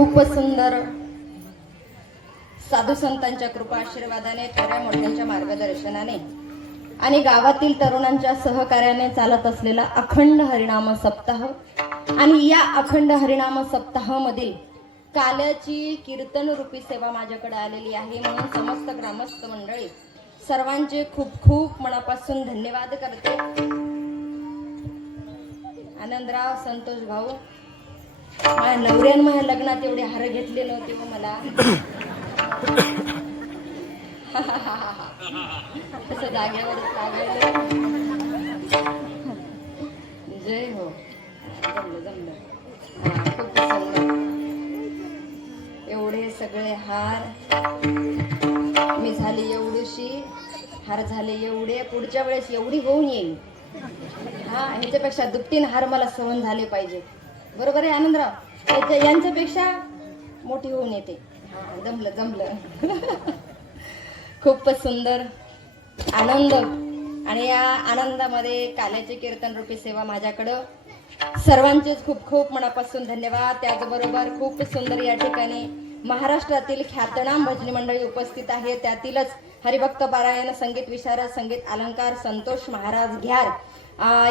खूपच सुंदर साधू संतांच्या कृपा आशीर्वादाने थोड्या मोठ्यांच्या मार्गदर्शनाने आणि गावातील तरुणांच्या सहकार्याने चालत असलेला अखंड हरिनाम सप्ताह आणि या अखंड हरिनाम सप्ताह मधील काल्याची कीर्तन रूपी सेवा माझ्याकडे आलेली आहे म्हणून समस्त ग्रामस्थ मंडळी सर्वांचे खूप खूप मनापासून धन्यवाद करते। आनंदराव, संतोष भाऊ, माझ्या नवऱ्यानं माझ्या लग्नात एवढे हार घेतले नव्हते व मला तसं जाग्यावरच लागायला जय हो। जमलं खूप चांगलं। एवढे सगळे हार मी झाले एवढीशी, हार झाले एवढे, पुढच्या वेळेस एवढी होऊन येईल। हा, ह्याच्यापेक्षा दुपटीन हार मला सहन झाले पाहिजे, बरोबर आहे आनंदराव? यांच्यापेक्षा मोठी होऊन येते। हा, जमलं खूपच सुंदर आनंद। आणि या आनंदामध्ये काल्याचे कीर्तन रूपी सेवा माझ्याकडं सर्वांचेच खूप खूप मनापासून धन्यवाद। त्याचबरोबर खूप सुंदर या ठिकाणी महाराष्ट्रातील ख्यातनाम भजनी मंडळी उपस्थित आहे, त्यातीलच हरिभक्त पारायण, संगीत विशारद, संगीत अलंकार संतोष महाराज घ्यार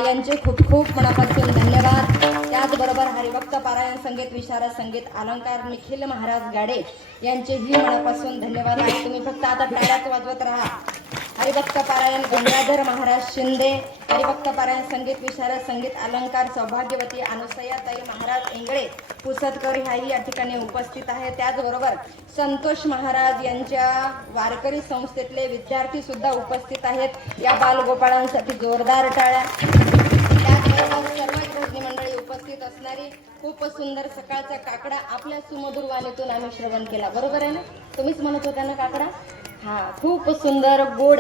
यांचे खूप खूप मनापासून धन्यवाद। त्याचबरोबर हरिभक्त पारायण, संगीत विशारद, संगीत अलंकार निखिल महाराज गाडे यांचेही मनापासून धन्यवाद। तुम्ही फक्त आता टाळ्याच वाजवत राहा। हरिभक्त पारायण गंगाधर महाराज शिंदे, हरिभक्त पारायण, संगीत विशारद, संगीत अलंकार सौभाग्यवती अनुसयाताई महाराज इंगळे पुसदकर ह्याही या ठिकाणी उपस्थित आहे। त्याचबरोबर संतोष महाराज यांच्या वारकरी संस्थेतले विद्यार्थी सुद्धा उपस्थित आहेत। या बालगोपाळांसाठी जोरदार टाळ्या। त्याचबरोबर सर्व भजनी मंडळी उपस्थित असणारी खूप सुंदर सकाळचा काकडा आपल्या सुमधुर वाणीतून आम्ही श्रवण केला, बरोबर आहे ना? तुम्हीच म्हणत होता ना काकडा? हा, खूप सुंदर गोड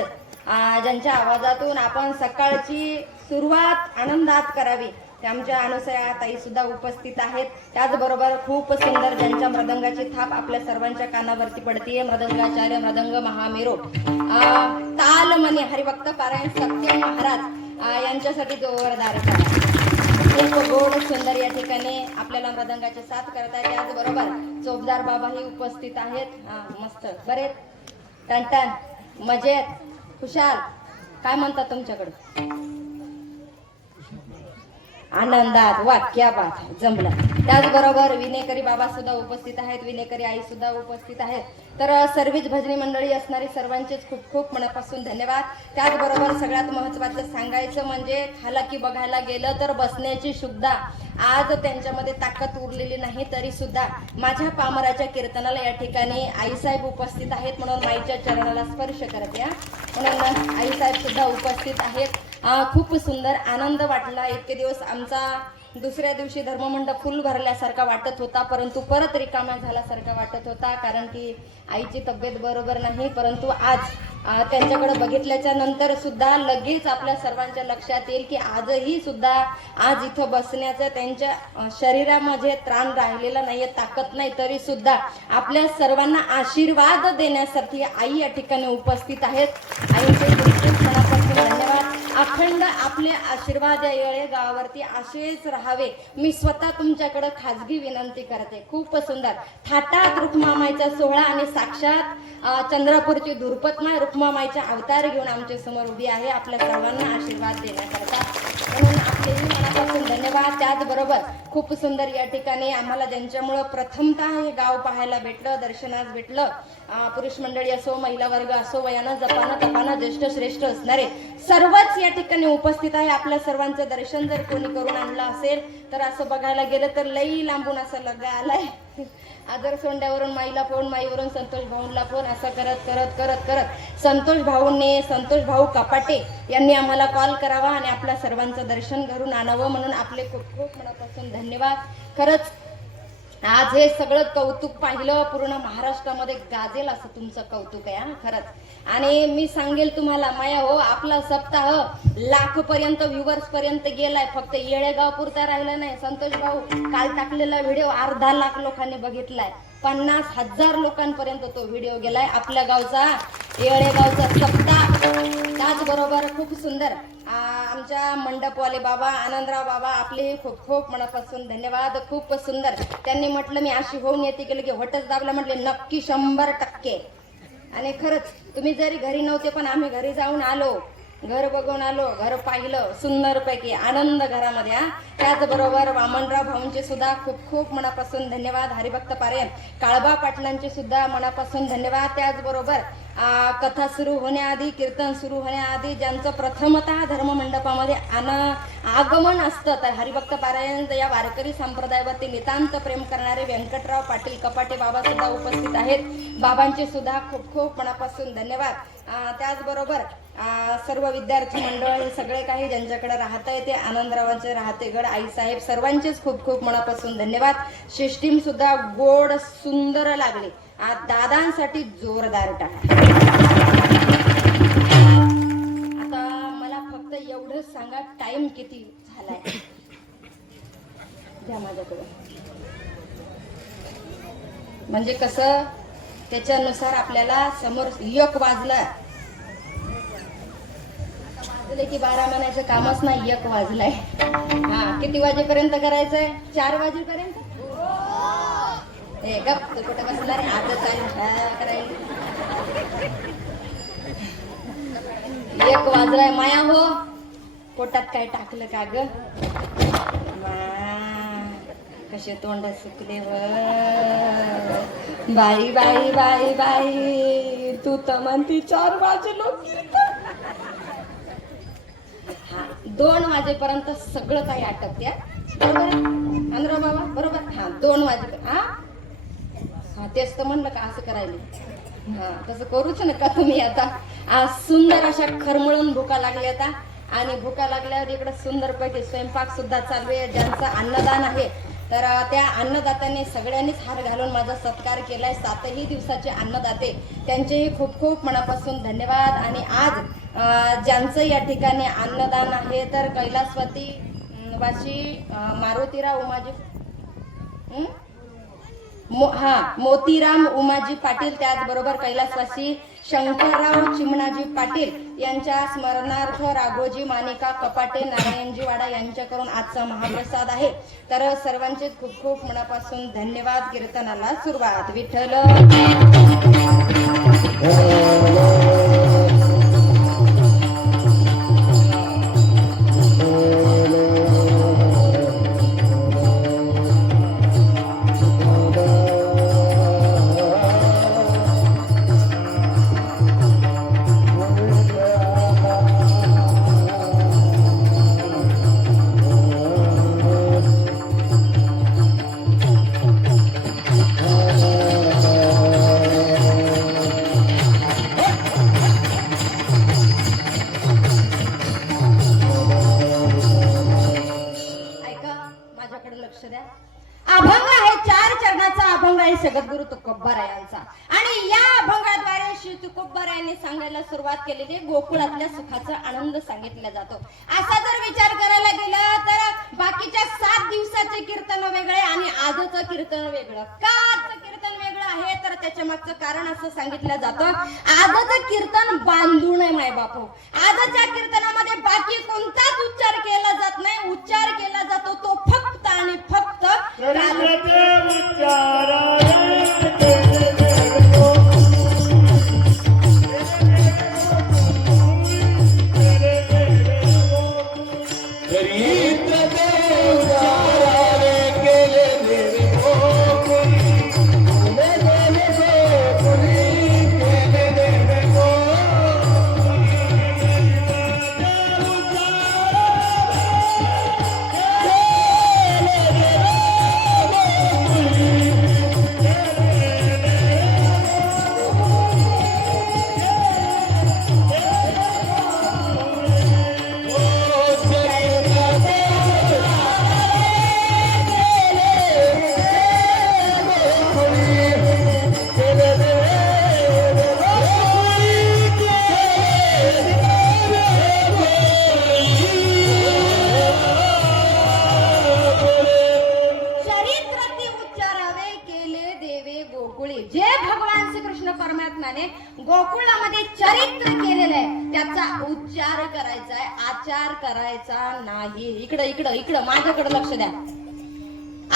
ज्यांच्या आवाजातून आपण सकाळची सुरुवात आनंदात करावी ते आमच्या अनुसया ताई सुद्धा उपस्थित आहेत। त्याचबरोबर खूप सुंदर ज्यांच्या मृदंगाची थाप आपल्या सर्वांच्या कानावरती पडतीये, मृदंगाचार्य मृदंग महामेरू तालमणी हरिभक्त पारायण सत्यम महाराज यांच्यासाठी जोरदार खूप गोड सुंदर या ठिकाणी आपल्याला मृदंगाची साथ करत आहे। त्याचबरोबर चोपदार बाबाही उपस्थित आहेत। मस्त, बरेच टनटन, मजेत, खुशाल, काय म्हणतात तुमच्याकडे? आनंदात, वाक्या बात, जमला। त्याचबरोबर विनेकरी बाबा सुद्धा उपस्थित आहेत, विनेकरी आई सुद्धा उपस्थित आहेत। तर सर्वच भजनी मंडळी असणारी सर्वांचेच खूप खूप मनापासून धन्यवाद। त्याचबरोबर सगळ्यात महत्त्वाचं सांगायचं म्हणजे हालाकी बघायला गेलं तर बसण्याची सुद्धा आज त्यांच्यामध्ये ताकद उरलेली नाही, तरी सुद्धा माझ्या पामराच्या कीर्तनाला या ठिकाणी आईसाहेब उपस्थित आहेत म्हणून माईच्या चरणाला स्पर्श करते म्हणून आईसाहेब सुद्धा उपस्थित आहेत। खूप सुंदर आनंद वाटला। इतके दिवस आमचा दुसऱ्या दिवशी धर्ममंडप फुल भरल्यासारखा वाटत होता, परंतु परत रिकामा झाल्यासारखा वाटत होता, कारण की आईची तब्येत बरोबर नाही। परंतु आज त्यांच्याकडे बघितल्याच्या नंतर सुद्धा लगेच आपल्या सर्वांच्या लक्षात येईल की आजही सुद्धा आज इथं बसण्याचं त्यांच्या शरीरामध्ये त्राण राहिलेला नाहीये, ताकद नाही, तरी सुद्धा आपल्या सर्वांना आशीर्वाद देण्यासाठी आई या ठिकाणी उपस्थित आहेत। आईचे खूप मनापासून धन्यवाद। अखंड आपले आशीर्वाद या येळेगावावरती असेच राहावे मी स्वतः तुमच्याकडे खाजगी विनंती करते। खूप सुंदर थाटात रुक्मामाईचा सोहळा आणि साक्षात चंद्रपूरची धुरपतमाय रुक्मामाईचा अवतार घेऊन आमच्या समोर उभी आहे आपल्या सर्वांना आशीर्वाद देण्याकरता, म्हणून आपलेही मनापासून धन्यवाद। त्याचबरोबर खूप सुंदर या ठिकाणी आम्हाला ज्यांच्यामुळं प्रथमतः हे गाव पाहायला भेटलं, दर्शनास भेटलं, पुरुष मंडळी असो, महिला वर्ग असो, वयानं जपानं तपानं ज्येष्ठ श्रेष्ठ असणारे सर्वच या ठिकाणी उपस्थित आहे। आपल्या सर्वांचं दर्शन जर कोणी करून आणलं असेल तर असं बघायला गेलं तर लई लांबून असं लगा आलाय। आदर सोंड्यावरून माईला फोन, माईवरून संतोष भाऊंना फोन, असं करत करत करत करत संतोष भाऊ कपाटे यांनी आम्हाला कॉल करावा आणि आपल्या सर्वांचं दर्शन घरून आणावं, म्हणून आपले खूप खूप मनापासून धन्यवाद। खरंच आज हे सगळं कौतुक पाहिलं पूर्ण महाराष्ट्रामध्ये गाजेल असं तुमचं कौतुक आहे खरंच। आणि मी सांगेल तुम्हाला माया हो, आपला सप्ताह लाख पर्यंत व्ह्यूवर्स पर्यंत गेलाय, फक्त येळेगाव पुरता राहिला नाही। संतोष भाऊ काल टाकलेला व्हिडिओ अर्धा लाख लोकांनी बघितलाय, 50,000 लोकांपर्यंत तो व्हिडिओ गेलाय। आपल्या गावचा येळेगावचा सप्ताह त्याचबरोबर खूप सुंदर आमच्या मंडपवाले बाबा आनंदराव बाबा आपले खूप खूप मनापासून धन्यवाद. खूप सुंदर त्यांनी म्हटलं मी अशी होऊन येते गेलं की वटच दाबला म्हटले नक्की 100%. आणि खरंच तुम्ही जरी घरी नव्हते पण आम्ही घरी जाऊन आलो, घर बघून आलो, घर पाहिलं सुंदरपैकी आनंद घरामध्ये. त्याचबरोबर वामनराव भाऊंचे सुद्धा खूप खूप मनापासून धन्यवाद. हरिभक्त पारायण काळबा पाटलांचे सुद्धा मनापासून धन्यवाद. त्याचबरोबर कथा सुरू होण्याआधी कीर्तन सुरू होण्याआधी ज्यांचं प्रथमतः धर्ममंडपामध्ये आगमन असतं तर हरिभक्त पारायण या वारकरी संप्रदायावरती नितांत प्रेम करणारे व्यंकटराव पाटील कपाटे बाबा सुद्धा उपस्थित आहेत. बाबांचे सुद्धा खूप खूप मनापासून धन्यवाद. त्याचबरोबर सर्व विद्यार्थी मंडळ हे सगळे काही ज्यांच्याकडे राहता येते आनंदरावांचे राहतेगड आईसाहेब सर्वांचेच खूप खूप मनापासून धन्यवाद. सिस्टीम सुद्धा गोड सुंदर लागली. दादांसाठी जोरदार टाका. आता मला फक्त एवढंच सांगा टाइम किती झालाय द्या माझ्याकडे. म्हणजे कसं त्याच्यानुसार आपल्याला समोर 1 वाजला की 12 महिन्याचं कामच नाही. 1 वाजलाय. किती वाजेपर्यंत करायचंय? 4 वाजेपर्यंत. हे गप तू कुठं बसला रे? आता करायला 1 वाजलाय. माया हो पोटात काय टाकलं का ग? कसे तोंड सुकले व बाई बाई बाई बाई तू तर म्हणती 4 वाजलो. 2 वाजेपर्यंत सगळं काही आटपते. बरोबर अनुराव बाबा बरोबर. 2 वाजेपर्यंत तेच तर म्हणलं का असं करायला. तसं करूच नका तुम्ही. आता सुंदर अशा खरमळून भुका लागल्या आता आणि भुका लागल्यावर इकडे सुंदरपैकी स्वयंपाक सुद्धा चालू आहे. ज्यांचं अन्नदान आहे तर त्या अन्नदात्यांनी सगळ्यांनीच हार घालून माझा सत्कार केलाय. 7ही दिवसाचे अन्नदाते त्यांचेही खूप खूप मनापासून धन्यवाद. आणि आज ज्यांचं या ठिकाणी अन्नदान आहे तर कैलासवती वाशी मारुतीराव उमाजी मोतीराम उमाजी पाटील त्याचबरोबर कैलासवासी शंकरराव चिमणाजी पाटील यांच्या स्मरणार्थ राघोजी मानिका कपाटे नारायणजी वाडा यांच्याकडून आजचा महाप्रसाद आहे. तर सर्वांचे खूप खूप मनापासून धन्यवाद. कीर्तनाला सुरुवात. विठ्ठल जगद्गुरु तुकोबारायांचा. आणि या अभंगाद्वारे श्री तुकोबारायांनी सांगायला सुरुवात केलेली गोकुळातल्या सुखाचा आनंद सांगितला जातो. असा जर विचार करायला गेला तर बाकीच्या 7 दिवसाचे कीर्तन वेगळे आणि आजचं कीर्तन वेगळं. का आजचं कीर्तन वेगळं आहे तर त्याच्या मागचं कारण असं सांगितलं जातं आजचं कीर्तन बांधू नये माय बापू. आजच्या कीर्तनामध्ये बाकी कोणताच उच्चार केला जात नाही. उच्चार केला जातो तो फक्त आणि फक्त गोकुळामध्ये चरित्र केलेलं आहे. त्याचा उच्चार करायचा आहे, आचार करायचा नाही. इकडं इकडं इकडं माझ्याकडे लक्ष द्या.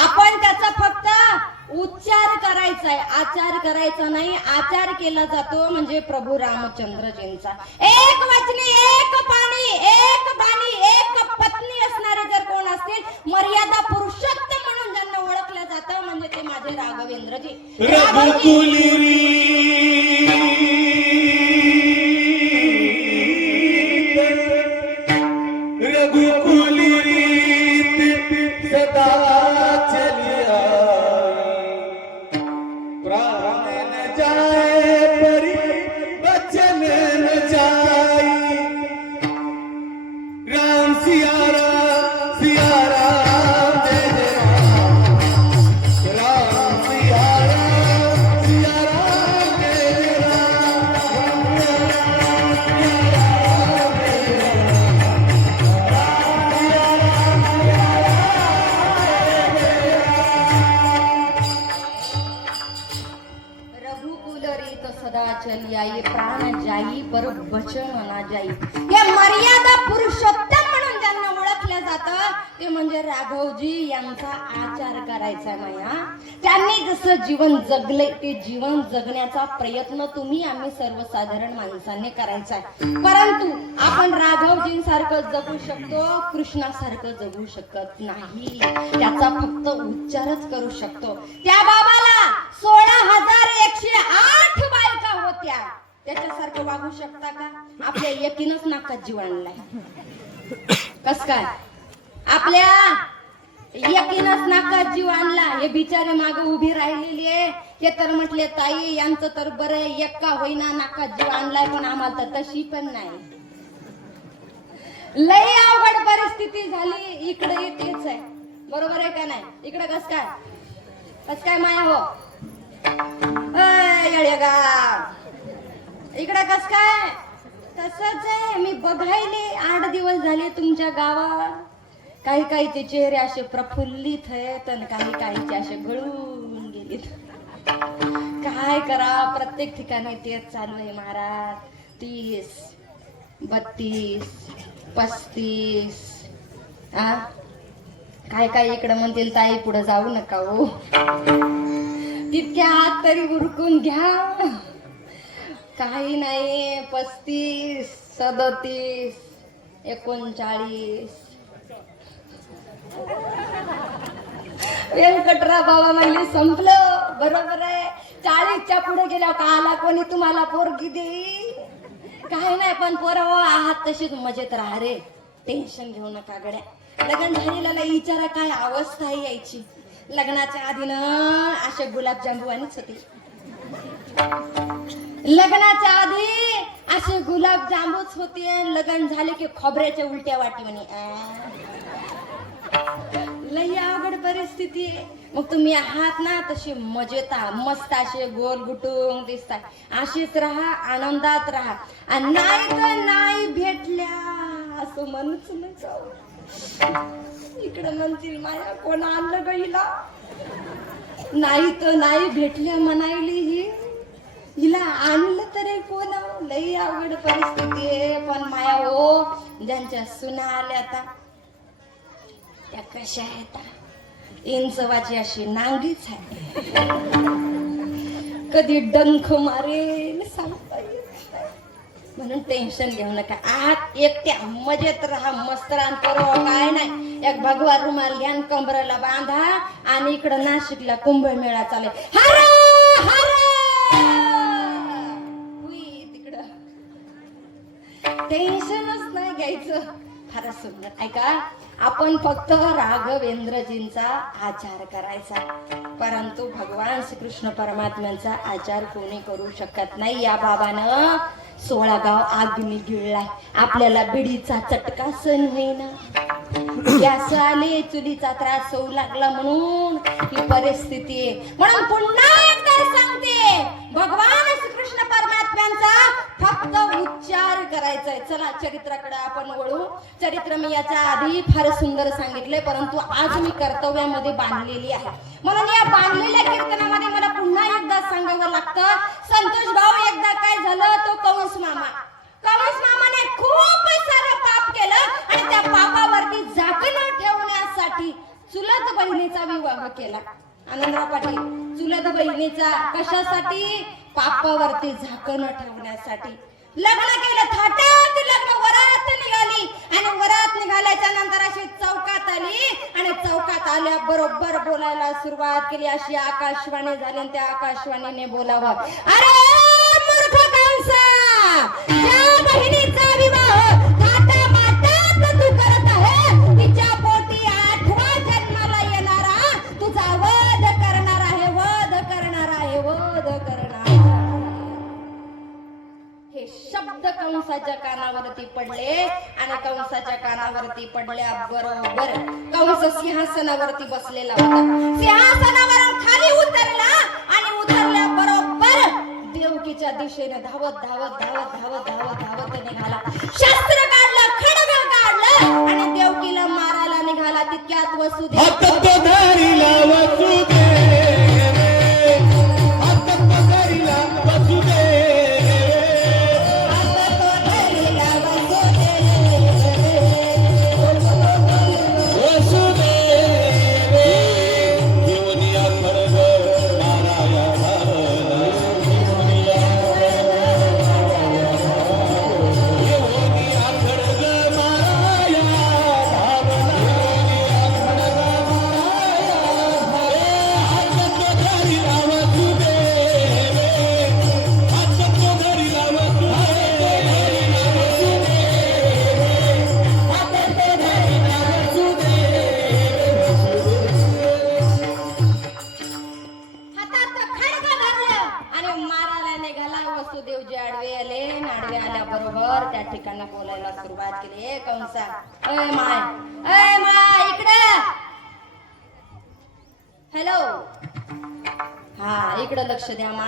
आपण त्याचा फक्त उच्चार करायचा आहे, आचार करायचा नाही. आचार केला जातो म्हणजे प्रभू रामचंद्रजींचा. एक वचनी, एक पाणी, एक बाणी, एक पत्नी असणारे जर कोण असतील, मर्यादा पुरुषोत्तम म्हणून ज्यांना ओळखलं जातं म्हणजे ते माझे राघवेंद्रजी. प्राण जाई पर वचन ना जाई. हे मर्यादा पुरुषोत्तम म्हणून ज्यांना ओळखलं जातं ते म्हणजे राघवजी यांचा आचार करायचा नाही. त्यांनी जसं जीवन जगले ते जीवन जगण्याचा प्रयत्न तुम्ही आम्ही सर्वसाधारण माणसांनी करायचा आहे. परंतु आपण राघवजींसारखं जगू शकतो, कृष्णासारखं जगू शकत नाही. त्याचा फक्त उच्चारच करू शकतो. त्या बाबाला 16,108 बायका होत्या. त्याच्यासारखं वागू शकता का? आपल्या एकीनच नाकात जीव आणलाय. कस काय? आपल्या एकीनच नाकात जीव आणला. हे बिचारे मागे उभी राहिलेली आहे. हे तर म्हटले ताई यांचं तर बरं एका होईना नाकात जीव आणलाय, पण आम्हाला तर तशी पण नाही. लय अवघड परिस्थिती झाली. इकडे तेच आहे, बरोबर आहे का नाही? इकडे कस काय, कस काय माया हो इकडे कस काय? तसंच आहे. मी बघायले 8 दिवस झाले तुमच्या गावात. काही काहीचे चेहरे असे प्रफुल्लित आहेत आणि काही काहीचे असे गळून गेलेत. काय करा, प्रत्येक ठिकाणी तेच चालू आहे महाराज. 30, 32, 35 काय काय इकडं म्हणतील ताई पुढे जाऊ नका हो, तितक्या हात तरी उरकून घ्या. काही नाही, 35, 37, 39. व्यंकटराव बाबा म्हणजे संपलं. बरोबर आहे. 40च्या पुढे गेल्यावर काला कोणी तुम्हाला पोरगी देई? काही नाही, पण पोरं आहात तशीच मजेत राहा रे. टेन्शन घेऊ नका गड्या. लग्न झालेला विचारा काय अवस्था आहे यायची. लग्नाच्या आधीनं असे गुलाबजांबू आणच होते. लग्नाच्या आधी असे गुलाबजांबूच होते. लग्न झाले की खोबऱ्याच्या उलट्या वाटी म्हणे. लई अवघड परिस्थिती आहे. मग तुम्ही आहात ना तशी मजेत मस्त असे गोल गुटूंग दिसतात. अशीच राहा, आनंदात राहा. आणि नाही तर नाही भेटल्या असं म्हणूच नाही. इकडं म्हणतील माया कोण आणलं गईला, नाही तर नाही भेटल्या म्हणायली. हिला आणलं तरी कोण? लई अवघड परिस्थिती आहे. पण माया हो, ज्यांच्या सुना आल्या आता त्या कशा आहेत? इंचवाची अशी नांगीच आहे. कधी डंख मारेल सांगता येत नाही. म्हणून टेन्शन घेऊ नका. आहात एकट्या मजेत राहा, मस्त राहा. करो काय नाही, एक भगवा रुमाल घ्या, कंबराला बांधा आणि इकडं नाशिकला कुंभमेळा चालेल. हर हर तिकडं टेन्शनच नाही घ्यायचं. फारच सुंदर. ऐका, आपण फक्त राघवेंद्रजींचा आचार करायचा, परंतु भगवान श्रीकृष्ण परमात्म्यांचा आचार कोणी करू शकत नाही. या बाबानं 16 गाव आगनी गिळलाय. आपल्याला बिडीचा चटका सहन होईना, गॅस आले, चुलीचा त्रास होऊ लागला म्हणून ही परिस्थिती आहे. म्हणून पुन्हा एकदा सांगते, भगवान श्रीकृष्ण परमात्म्यांचा फक्त उच्चार करायचा आहे. चला चरित्राकडे आपण वळू. चरित्र मी याच्या आधी फार सुंदर सांगितले, परंतु आज मी कर्तव्यामध्ये बांधलेली आहे. म्हणून या बांधलेल्या कीर्तनामध्ये मला पुन्हा एकदा सांगावं लागतं. संतोष भाऊ एकदा काय झालं, तो कंस मामा कंस मामाने खूप सारं पाप केलं आणि त्या पापावरती झाकण ठेवण्यासाठी चुलत बहिणीचा विवाह केला. आनंदराव पाटील, चुलत बहिणीचा कशासाठी? पापावरती झाकण ठेवण्यासाठी लग्न केलं. थाटात लग्न, वरात निघाली आणि वरात निघाल्याच्या नंतर अशी चौकात आली आणि चौकात आल्या बरोबर बोलायला सुरुवात केली. अशी आकाशवाणी झाली आणि त्या आकाशवाणीने बोलावं, अरे मूर्ख कंसा, ज्या बहिणीचा विवाह थाटामाटात तू करत आहे तिच्या पोटी 8वा जन्माला येणारा तुझा वध करणार आहे, वध करणार आहे, वध करणार. हे शब्द कंसाच्या कानावरती पडले आणि कंसाच्या कानावरती पडल्याबरोबर कंस सिंहासनावरती बसलेला होता. सिंहासनावरून खाली उतरला आणि उतरल्याबरोबर देवकीच्या दिशेने धावत धावत धावत धावत धावत धावत निघाला. शस्त्र काढलं, खड्ग काढलं आणि देवकीला मारायला निघाला. तितक्यात वसुदेवजी आडवे आले. आडवे आल्याबरोबर त्या ठिकाणी बोलायला सुरुवात केली. ए कंसा, ए माय इकडं, हॅलो, हा इकडं लक्ष द्या मा.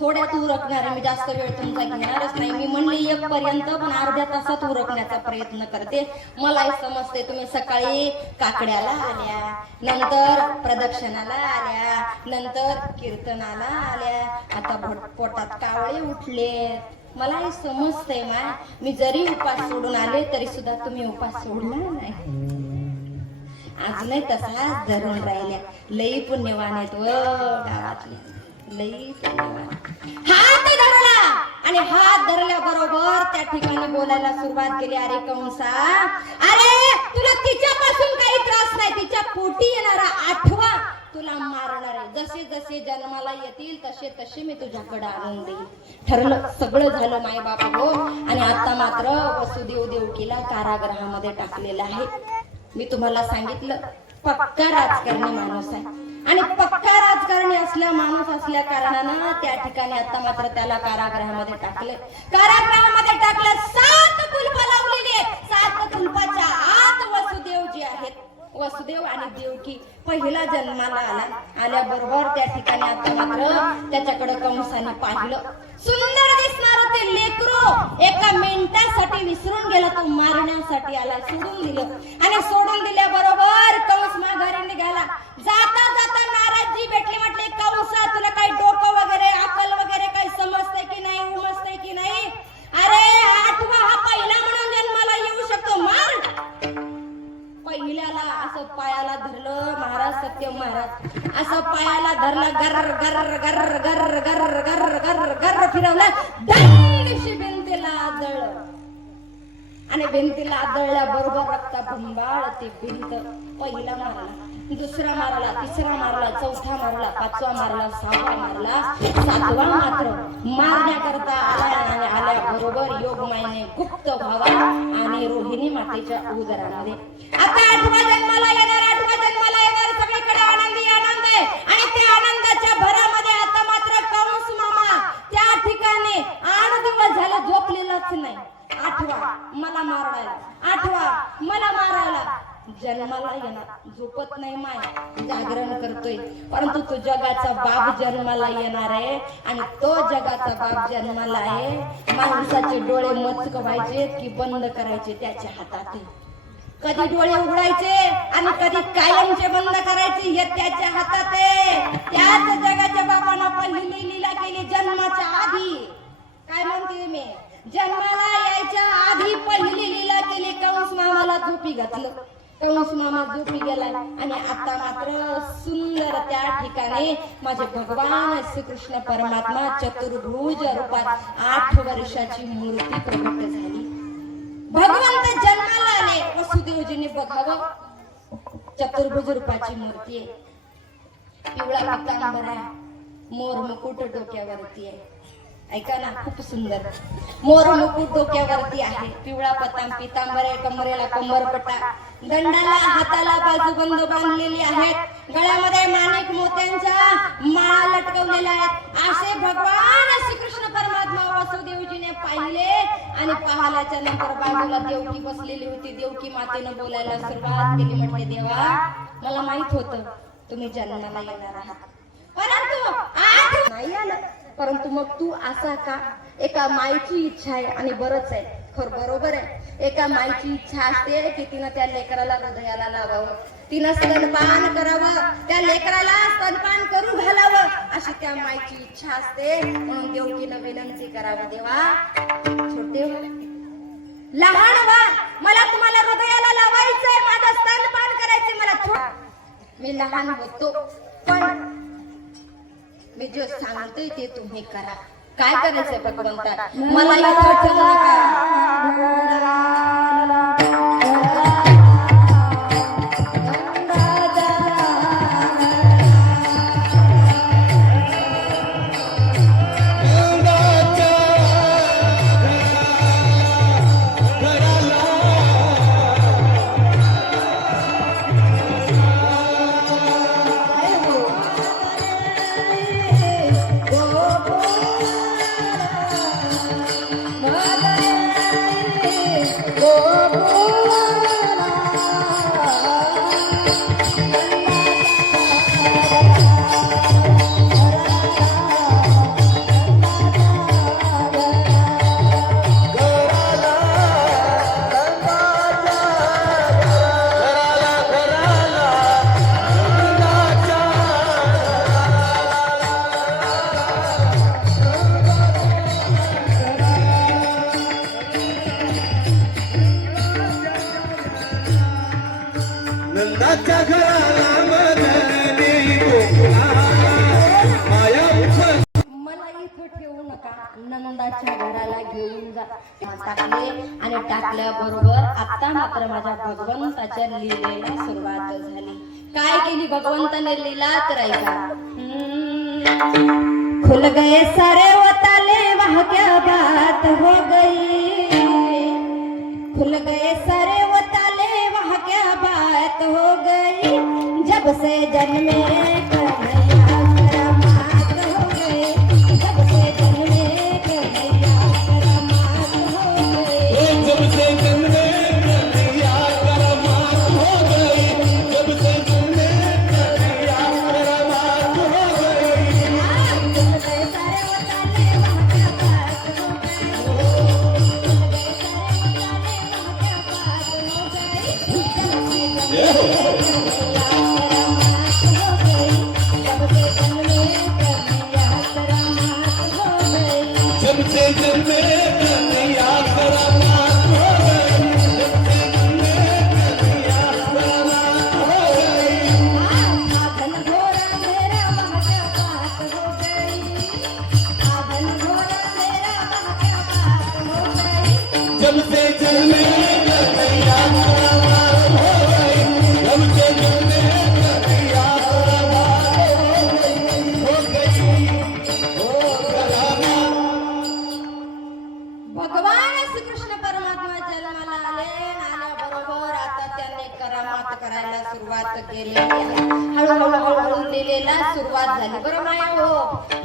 थोड्यात उरकणार आहे मी, जास्त वेळ तुमचा घेणारच नाही. मी म्हणली 1 पर्यंत, पण अर्ध्या तासात उरकण्याचा प्रयत्न करते. मलाही समजते तुम्ही सकाळी काकड्याला आल्या, नंतर प्रदक्षिणाला आल्या, नंतर कीर्तनाला आल्या, आता पोटात कावळे उठले. मलाही समजते मा. मी जरी उपास सोडून आले तरी सुद्धा तुम्ही उपास सोडला नाही. अजूनही तसाच धरून राहिल्या. लई पुण्यवान आहेत व गावातले, लई पुण्यवान. हात धरला आणि हात धरल्याबरोबर त्या ठिकाणी बोलायला सुरुवात केली. अरे कंसा, अरे तुला तिच्यापासून काही त्रास नाही. तिच्या पोटी येणारा 8वा तुला मारणार आहे. जसे जसे जन्माला येतील तसे तसे मी तुझ्याकडे आणून देईल. ठरलं, सगळं झालं माय बाप हो. आणि आता मात्र वसुदेव देवकीला कारागृहामध्ये टाकलेलं आहे. मी तुम्हाला सांगितलं पक्का राजकारणी माणूस आहे आणि पक्का राजकारणी असल्या माणूस असल्या कारणानं त्या ठिकाणी आता मात्र त्याला कारागृहामध्ये टाकले. कारागृहामध्ये टाकलं. 7 कुलपं लावलेली आहेत. 7 कुलपाच्या आत वसुदेव जे आहेत, वसुदेव आणि देवकी पहिला जन्माला आल्याबरोबर त्या ठिकाणी आता मात्र त्याच्याकडे कंसाने पाहिलं. सुंदर दिसणार ते लेकरू एका मिनिटासाठी विसरून गेला. तो मारण्यासाठी आला. सोडून दिलं आणि सोडून दिल्याबरोबर कंस माघारी निघाला. जाता जाता नारदजी भेटले. म्हटले, कंसा तुला काही डोकं वगैरे अक्कल वगैरे काही समजते की नाही, उमजते की नाही? अरे 8वा हा पहिला म्हणून जन्माला येऊ शकतो, मार. पहिल्याला असं पायाला धरलं महाराज, सत्य महाराज असं पायाला धरलं. गर गर गर गर गर गर गर गर फिरवलं. दंडशी भिंतीला आदळलं आणि भिंतीला आदळल्याबरोबर रक्ताबंबाळ ती भिंत. पहिला मारला, दुसरा मारला, तिसरा मारला, चौथा मारला, 5वा मारला, 6वा मारला, 7वा मात्र मारण्याकरता आल्याबरोबर योगमायेने गुप्त व्हावा आणि रोहिणी मातेच्या उदरामध्ये आता 8वा जन्माला येणार, 8वा जन्माला येणार. सगळीकडे आनंदी आनंद आहे आणि त्या आनंदाच्या भरामध्ये आता मात्र कंस मामा त्या ठिकाणी 8 दिवस झाले झोपलेलाच नाही. 8वा मला मारायला, 8वा मला मारायला. जन्माला येणार, झोपत नाही माय, जागरण करतोय. परंतु तो जगाचा बाप जन्माला येणार आहे आणि तो जगाचा बाप जन्माला आहे. माणसाचे डोळे मचकवायचे की बंद करायचे त्याच्या हातात आहे. कधी डोळे उघडायचे आणि कधी कायमचे बंद करायचे हे त्याच्या हातात आहे. त्याच जगाच्या बापानं पहिली लीला केली जन्माच्या आधी. काय म्हणते मी? जन्माला यायच्या आधी पहिली लीला केली, कंस मामाला झोपी घातलं, कंस मामा झोपी गेला आणि आता मात्र सुंदर त्या ठिकाणी माझे भगवान श्रीकृष्ण परमात्मा चतुर्भुज रूपात 8 वर्षाची मूर्ती प्रकट झाली. भगवंत जन्माला आले, वसुदेवजीने बघावं चतुर्भुज रूपाची मूर्ती आहे, पिवळा पितांबर आहे, मोर मुकुट डोक्यावरती आहे. ऐका ना, खूप सुंदर मोर मुकुट डोक्यावरती आहे, पिवळा पितांबर आहे, कमरेला कंबरपट्टा, दंडाला हाताला बाजूबंद बांधलेली आहेत, गळ्यामध्ये माणिक मोत्यांच्या माळा लटकवलेल्या आहेत. असे भगवान श्रीकृष्ण परमात्मा वासुदेवजीने पाहिले आणि पाहिल्याच्या नंतर बाजूला देवकी बसलेली होती. देवकी मातेनं बोलायला सुरुवात केली, म्हटले देवा मला माहित होतं तुम्ही जन्माला येणार आहात, परंतु आज नाही आलं. परंतु मग तू असा का? एका माईची इच्छा आहे आणि बरंच आहे, बरोबर आहे. एका माईची इच्छा असते की तिनं त्या लेकराला हृदयाला लावावं, तिनं स्तनपान करावं, त्या लेकराला स्तनपान करू घालावं, अशी त्या माईची इच्छा असते. म्हणून देवकीनं विनंती करावं, देवा छोटे लहान व्हा, मला तुम्हाला हृदयाला लावायचंय, माझं स्तनपान करायचंय, मला मी लहान होतो पण मी जे सांगते ते तुम्ही करा. काय करायचंय भगवंता? मला इथं ठेवू नका. नंदाच्या घराला घेऊन जा टाकले आणि टाकल्याबरोबर आता मात्र माझ्या भगवंताच्या लीलेला सुरुवात झाली. काय केली भगवंताने लीला तर ऐका. खुल गए सारे वताले वह क्या बात हो गई, खुल गए सारे वताले वह क्या बात हो गई, जब से जन्मे सुरुवात झाली. बरं माया हो,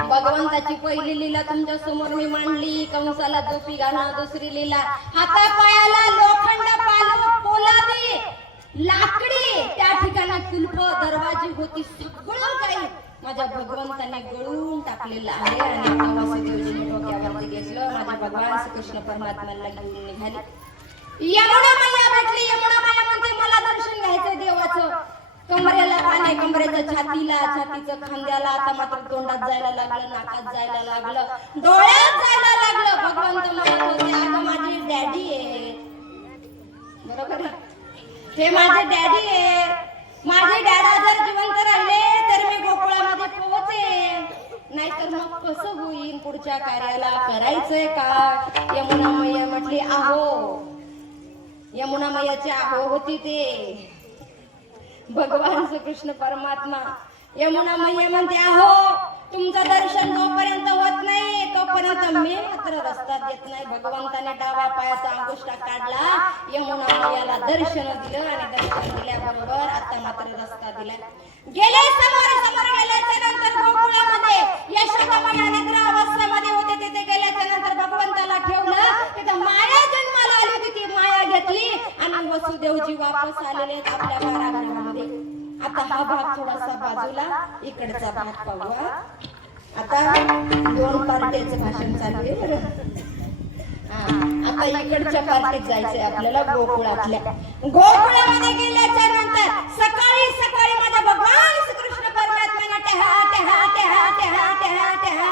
भगवंताची पहिली लीला तुमच्या समोर मी मांडली, कंसाला झोपी घालणं. दुसरी लीला, हातापायाला लोखंड पोलादी लाकडी त्या ठिकाणी कुलप दरवाजी होती, सगळं काही माझ्या भगवंताने गळून टाकलेलं आहे. आणि आता वासुदेवजीने डोक्यावरती घेतलं, माझ्या भगवान श्रीकृष्ण परमात्म्याला घेऊन निघाले. यमुना मैया भेटली. यमुना मैया म्हणते मला दर्शन घ्यायचं देवाचं. कमरेला पाणी, कमरेचं छातीला, छातीचं खांद्याला, आता मात्र तोंडात जायला लागलं, नाकात जायला लागलं, डोळ्यात जायला लागलं. भगवंत म्हणत होते अगं माझी डॅडी आहे. बरोबर आहे, हे माझे डॅडी आहे. माझे डॅडा जर जिवंत राहिले तर मी गोकुळामध्ये पोहोचेन, नाहीतर मग कसं होईल? पुढच्या कार्याला करायचंय का? यमुना मैया म्हटली आहो. यमुना मैयाची आहो होती ते भगवान श्रीकृष्ण परमात्मा. यमुना मैया म्हणते आहो तुमचं दर्शन जोपर्यंत होत नाही तोपर्यंत मी मात्र रस्ता देत नाही. भगवंताने डावा पायाचा अंगुष्ठा काढला, यमुना मैयाला दर्शन दिलं आणि दर्शन दिल्याबरोबर आता मात्र रस्ता दिला. गेले समोर गेल्याच्या नंतर गोकुळामध्ये यशोदा मैया निद्रावस्थेमध्ये होते. तिथे गेल्याच्या नंतर भगवंताला ठेवलं. तिथे माया जन्माला आली होती, ती माया घेतली आणि वसुदेवजी वापस आलेले आपल्या कारागृहामध्ये. आता हा भाग थोडासा बाजूला, इकडचा भाग पाहूया. आता 2 पार्टीचं भाषण चालू आहे बरं. आता इकडच्या पार्टीत जायचंय आपल्याला, गोकुळातल्या. गोकुळामध्ये गेल्याच्या नंतर सकाळी सकाळी माझ्या भगवान श्रीकृष्ण परमात्म्याने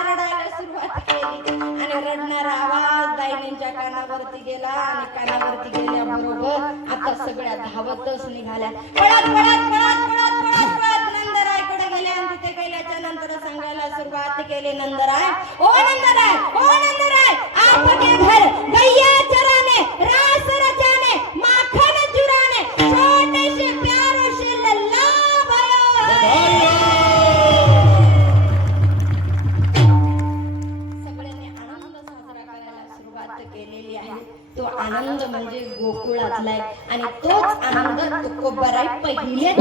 रडायला सुरुवात केली आणि रडणारा आवाज दायनींच्या कानावरती गेला आणि कानावरती गेल्याबरोबर आता सगळ्या धावतच निघाल्या. पळत पळत पळत पळत पळत पळत नंदरायकडे गेल्या आणि तिथे गेल्याच्या नंतर सांगायला सुरुवात केली, नंदराय ओ नंदराय ओ नंदराय आपके घर गैया चराने रास रचाने माखन चुराने छोटे से प्यारों से लल्ला भयो. सगळ्यांनी आनंद साजरा करायला सुरुवात केलेली आहे. तो आनंद म्हणजे गोकुळातला आहे आणि तोच आनंद तुकोबाराय पहिले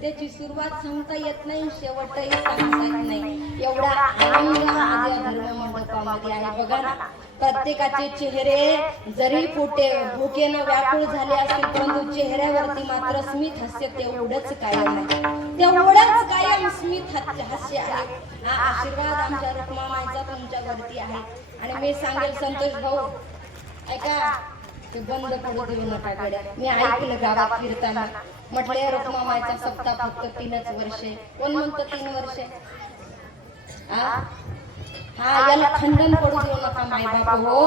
त्याची सुरुवात सांगता येत नाही, शेवटही सांगता येत नाही. एवढा आनंद माझ्या धर्म मंडपामध्ये आहे. बघा ना, प्रत्येकाचे चेहरे जरी भुकेनं व्याकुळ झाले असतील परंतु चेहऱ्यावरती मात्र स्मित हास्य तेवढंच कायम आहे. तेवढंच कायम स्मित हास्य आहे. हा आशीर्वाद आमच्या रुक्मामाईचा तुमच्यावरती आहे. आणि मी सांगेल संतोष भाऊ, ऐका, ते बंद पडू देऊ नका गड्या. मी ऐकलं गावात फिरताना, म्हटले रुक्मामाईचा सप्ताह फक्त 3च वर्षे. कोण म्हणतो 3 वर्षे? हा, याला खंडन पडू देऊ नका माय बाबा हो.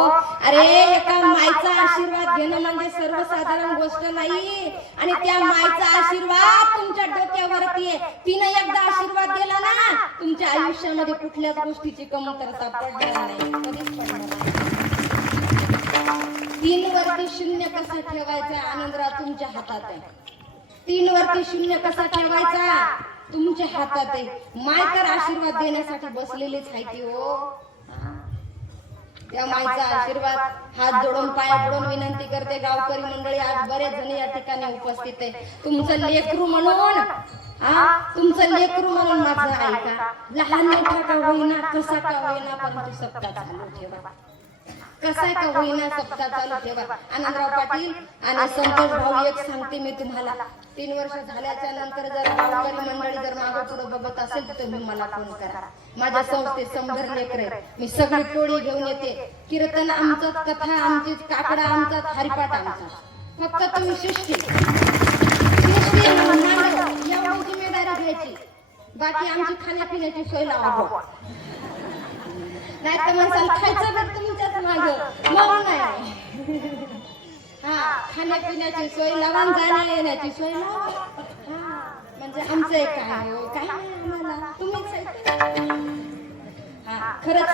अरे एका मायचा आशीर्वाद घेणं म्हणजे सर्वसाधारण गोष्ट नाही. आणि त्या मायचा आशीर्वाद तुमच्या डोक्यावरती आहे. तिने एकदा आशीर्वाद दिला ना, तुमच्या आयुष्यामध्ये कुठल्याच गोष्टीची कमतरता पडणार नाही, कधीच पडणार नाही. 3 वरती 0 कसा ठेवायचा आनंदराव तुमच्या हातात आहे. 3 वरती 0 कसा ठेवायचा तुमच्या हातात आहे. माय तर आशीर्वाद देण्यासाठी बसलेलीच आहे की हो. त्या मायचा आशीर्वाद हात जोडून पाय पडून विनंती करते. गावकरी मंडळी आज बरेच जण या ठिकाणी उपस्थित आहे. तुमचं लेकरू म्हणून तुमचं लेकरू म्हणून माझं ऐका, लहान मोठा का होईना, कसा का होईना, परंतु सप्ताह चालू ठेवा. कसा का होईना सप्ताह चालू ठेवा. आनंदराव पाटील आणि संतोष भाऊ, एक सांगते मी तुम्हाला, 3 वर्ष झाल्याच्या नंतर जर गावकरी मंडळी जर मागं पुढे बघत असेल तर तुम्ही मला फोन करा. माझ्या संस्थेत 100 लेकरं आहेत. मी सगळी टोळी घेऊन येते. कीर्तन आमचंच, कथा आमचीच, काकडा आमचाच, हरिपाठ आमचा. फक्त तुम्ही सृष्टी एवढी जिम्मेदारी घ्यायची. बाकी आमची खाण्यापिण्याची सोय लावा. नाही तर म्हणसाल खायचं तर तुमच्याच मागं, मग नाही. खाण्यापिण्याची सोय लावा, जाण्या येण्याची सोय लावा. म्हणजे आमचं एक काय हो, काय नाही आम्हाला, तुम्हीच. खरंच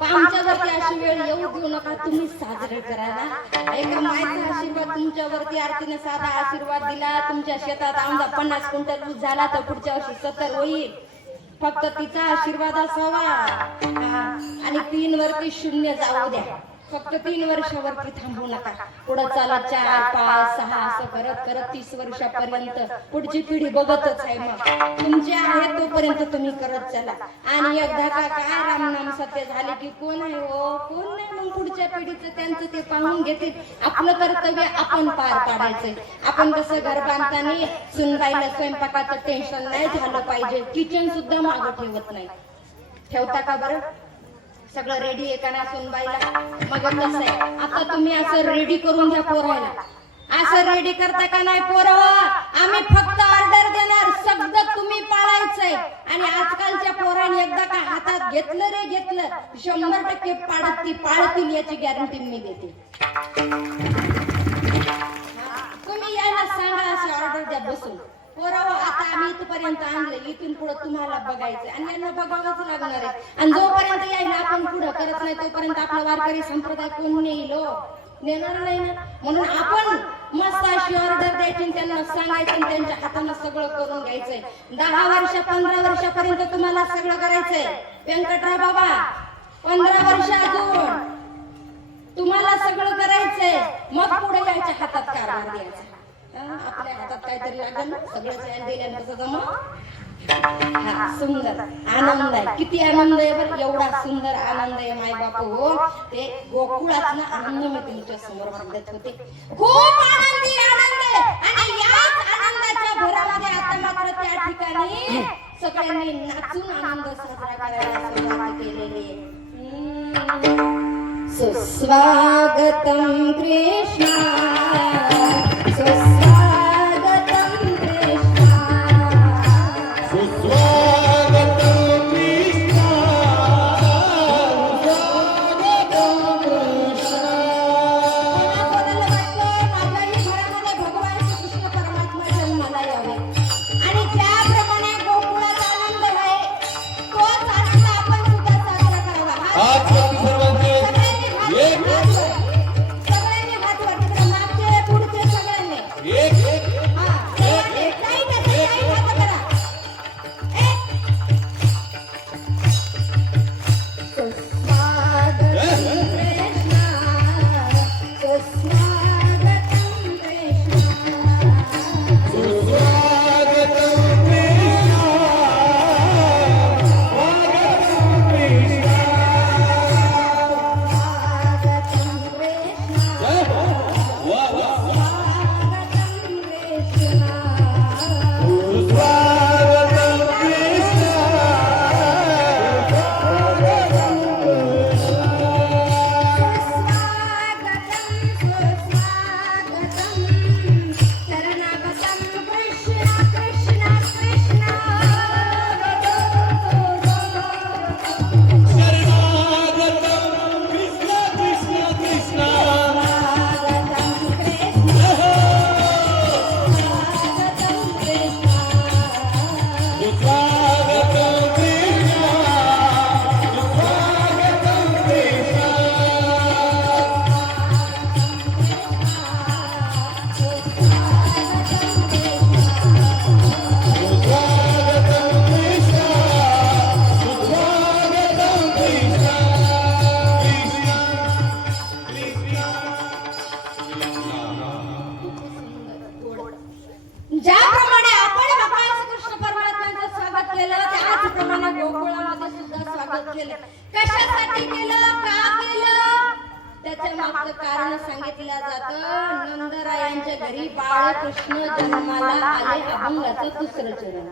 आमच्यावरती अशी वेळ येऊ देऊ नका. तुम्ही साजरे करायला एका मायचा आशीर्वाद तुमच्यावरती, आरतीने साधा आशीर्वाद दिला. तुमच्या शेतात आमचा 50 क्विंटल ऊस झाला तर पुढच्या वर्षी 70 होईल. फक्त तिचा आशीर्वाद असावा. आणि 3 वरती 0 जाऊ द्या. फक्त 3 वर्षावरती थांबू नका. पुढे चालत 4, 5, 6 असं करत करत 30 वर्षापर्यंत पुढची पिढी बघतच आहे. मग तुमचे आहे तोपर्यंत तुम्ही करत चला. आणि एकदा का काय रामनाम सत्य झाले की कोण आहे हो, कोण नाही. मग पुढच्या पिढीचं त्यांचं ते पाहून घेतील. आपलं कर्तव्य आपण पार पाडायचंय. आपण कसं घर बांधताना सुनबाईला स्वयंपाकाचं टेन्शन नाही झालं पाहिजे. किचन सुद्धा मागं ठेवत नाही. ठेवता का बरं? सगळं रेडी आहे का नाही सुनबाईला? मग कसं आहे, आता तुम्ही असं रेडी करून घ्या पोरायला. असं रेडी करता का नाही पोरं? आम्ही फक्त ऑर्डर देणार, सगळं तुम्ही पाळायचंय. आणि आजकालच्या पोरांनी एकदा का हातात घेतलं रे घेतलं, 100% पाळतील याची गॅरंटी मी देते. तुम्ही यायला सांगा, अशी ऑर्डर द्या बसून. पोराव आता आम्ही इथपर्यंत आणलं, इथून पुढे तुम्हाला बघायचं आणि यांना बघावंच लागणार आहे. आणि जोपर्यंत यायला आपण पुढे करत नाही तोपर्यंत आपला वारकरी संप्रदाय कोण नेईल हो? नेणार नाही ना. म्हणून आपण मस्त अशी ऑर्डर द्यायची, त्यांना सांगायचं, त्यांच्या हाताने सगळं करून घ्यायचंय. 10 वर्ष 15 वर्षापर्यंत तुम्हाला सगळं करायचंय. व्यंकटराव बाबा 15 वर्ष अजून तुम्हाला सगळं करायचंय. मग पुढे यायच्या हातात कारभार द्यायचा. आपल्या हातात काहीतरी लागेल, सगळं दिल्यानं कसं जमा. सुंदर आनंद आहे. किती आनंद आहे बरं, एवढा सुंदर आनंद आहे माय बापू हो. ते गोकुळातला आनंद मी तुमच्या समोर मांडत होते. खूप आनंदी आनंद आहे. आणि याच आनंदाच्या भरामध्ये आता मात्र त्या ठिकाणी सगळ्यांनी नाचून आनंद साजरा करायला सुरुवात केलेली आहे. सुस्वागतम कृष्णा, कशासाठी केलं, का केलं, त्याच्या मागचं कारण सांगितलं जातं. नंदरायांच्या घरी बाळकृष्ण जन्माला आले, अभंगाचं दुसरं चरण.